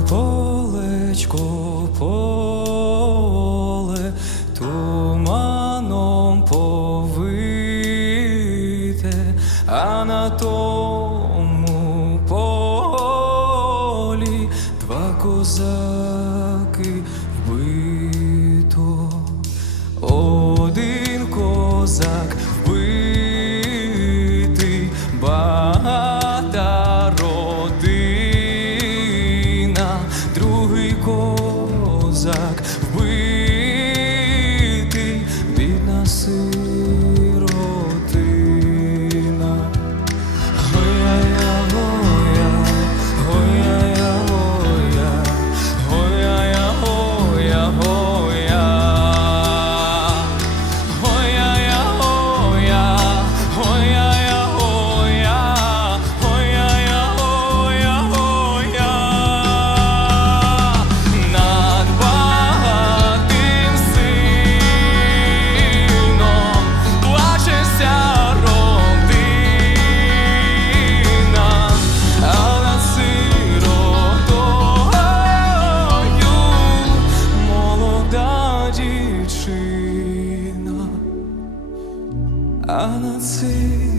Ой, полечко, поле туманом повите, а на тому полі два козаки вбито, один козак. козак. I'm not seeing